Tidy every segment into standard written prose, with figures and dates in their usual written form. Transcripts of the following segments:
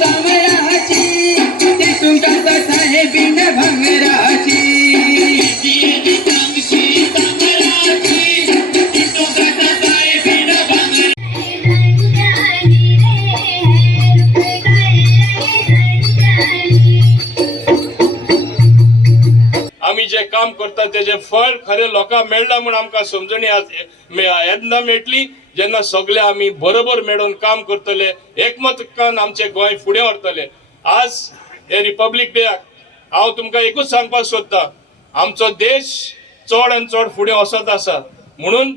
सावळाची ती तुमका साहेबीन भंगराची आम्ही जे काम करता तेजे फळ खरे लोकांक मेळना म्हणून आमकां समजणी येदना मेळटली जेन्ना सगळे आमी बरोबर मेळून काम करतले एकमतान आमचे गोंय फुडें व्हरतले। आज हे रिपब्लीक डेक हांव तुमकां एकूच सांगपाक सोदतां, आमचो देश चड आनी चड फुडें वचत आसा म्हणून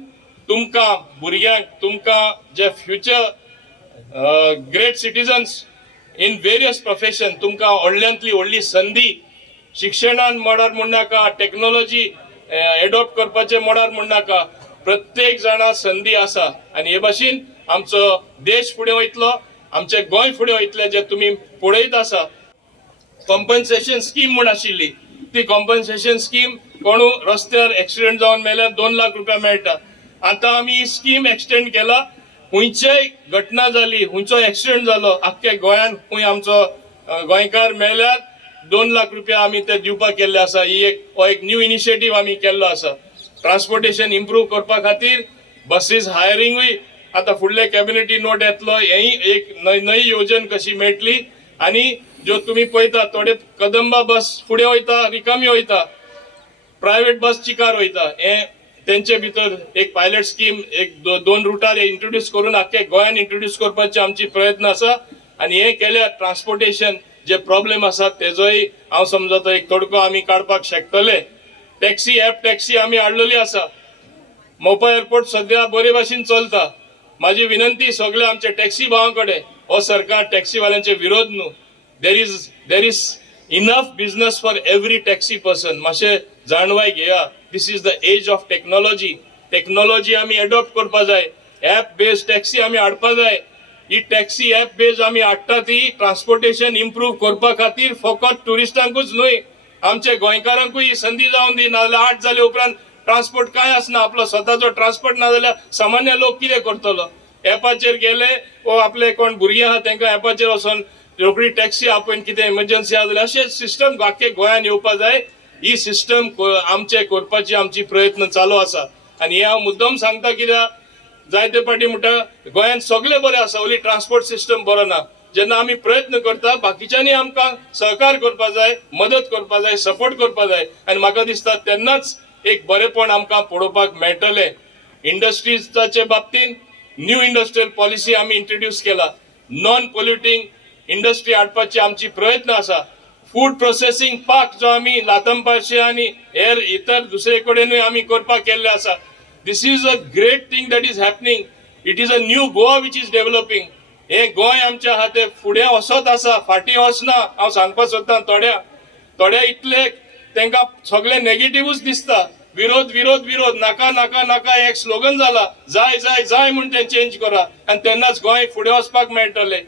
तुमकां भुरग्यांक तुमकां जे future great citizens in various profession तुमकां व्हडल्यांतली व्हडली संधी शिक्षणान मळार म्हण नाका, टेक्नॉलॉजी एडॉप्ट करपाचे मळार म्हण नाका, प्रत्येक जाणा संधी आसा आनी हे भाशेन आमचो देश फुडें वयतलो, आमचे गोंय फुडें वयतले जे तुमी पळयत आसा। कॉम्पन्सेशन स्कीम म्हण आशिल्ली ती कॉम्पन्सेशन स्कीम कोणू रस्त्यार एक्सिडेंट जावन मेल्यार 2 लाख रुपया मेळटा। आतां आमी ही स्कीम एक्सटेंड केला, खंयचेय घटना जाली, खंयचो एक्सिडेंट जालो आख्खे गोंयान खंय आमचो गोंयकार मेल्यार 2 लाख रुपया आमी ते दिवपाक केल्ले आसा। ही एक न्यू इनिशिएटिव्ह आमी केल्लो आसा। ट्रान्सपोर्टेशन इम्प्रूव करपा खातीर बसीस हायरिंगूय आता फुडले कॅबिनेटी नोट येतलो, हेय एक नई योजना कशी मेळटली। आनी ज्यो तुमी पळयता थोडे कदंबा बस फुडें वयता रिकामी वयता, प्रायव्हेट बस चिकार वयता, हे तेंचे भितर एक पायलट स्कीम एक 2 रुटार इंट्रोड्यूस करून आख्खे गोंयान इंट्रोड्यूस करपाचे आमची प्रयत्न आसा। आनी हे केल्यार ट्रान्सपोर्टेशन जे प्रॉब्लेम आसा तेजोय हांव समजता एक तोडको आमी काडपाक शकतले। टॅक्सी ॲप टॅक्सी आमी हाडलेली आसा, मोपा एअरपोर्ट सद्या बरे भाशेन चलता। माझी विनंती सगळे आमचे टॅक्सी भावांकडे, हो सरकार टॅक्सीवाल्यांचे विरोध न्हू, there is enough business for every taxi person, मातशे जाणवाय घेया। This is the age of technology, technology आमी एडॉप्ट करपा जाय, ॲप बेस्ड टॅक्सी आमी हाडपा जाय। ही टॅक्सी ॲप बेस्ड आमी हाडटा ती ट्रान्सपोर्टेशन इम्प्रूव करपा खातीर फकत टुरिस्टांकूच न्हय, आमचे गोंयकारांकूय ही संधी जावन दी, नाजाल्यार 8 जाले उपरांत ट्रान्सपोर्ट काय आसना, आपलो स्वताचो ट्रान्सपोर्ट ना जाल्यार सामान्य लोक कितें करतलो। ॲपाचेर गेले वो आपले कोण भुरगे आहा तांकां ॲपाचेर वचोन रोखडी टॅक्सी आपयन कितें इमर्जन्सी आहा जाल्यार अशें सिस्टम आख्खे गोंयान येवपा जाय। ही सिस्टम आमचे करपाची आमची प्रयत्न चालू आसा आनी हे हांव मुद्दम सांगता कित्याक जायते फाटी म्हणटा गोंयान सगळे बरें आसा, ओली ट्रान्सपोर्ट सिस्टम बरो ना। जेन्ना आमी प्रयत्न करता बाकीच्यांनी आमकां सहकार करपा जाय, मदत करपा जाय, सपोर्ट करपा जाय आनी म्हाका दिसता तेन्नाच एक बरेपण आमकां पळोवपाक मेळटलें। इंडस्ट्रीजचे बाबतीन न्यू इंडस्ट्रियल पॉलिसी आमी इंट्रोड्यूस केला, नॉन पोल्युटिंग इंडस्ट्री हाडपाची आमची प्रयत्न आसा। फूड प्रोसेसिंग पार्क जो आमी लातंपाशे आनी हेर इतर दुसरे कडेनूय आमी करपाक केल्ले आसा। This is a great thing that is happening, it is a new Goa which is developing. हे गोंय आमचे आहा ते फुडें वचत आसा, फाटीं वचना। हांव सांगपाक सोदतां थोड्या इतले तांकां सगळे नेगेटिव्हच दिसता, विरोध विरोध विरोध, नाका नाका नाका एक स्लोगन जाला, जाय जाय जाय म्हूण ते चेंज करा आनी तेन्नाच गोंय फुडें वचपाक मेळटलें।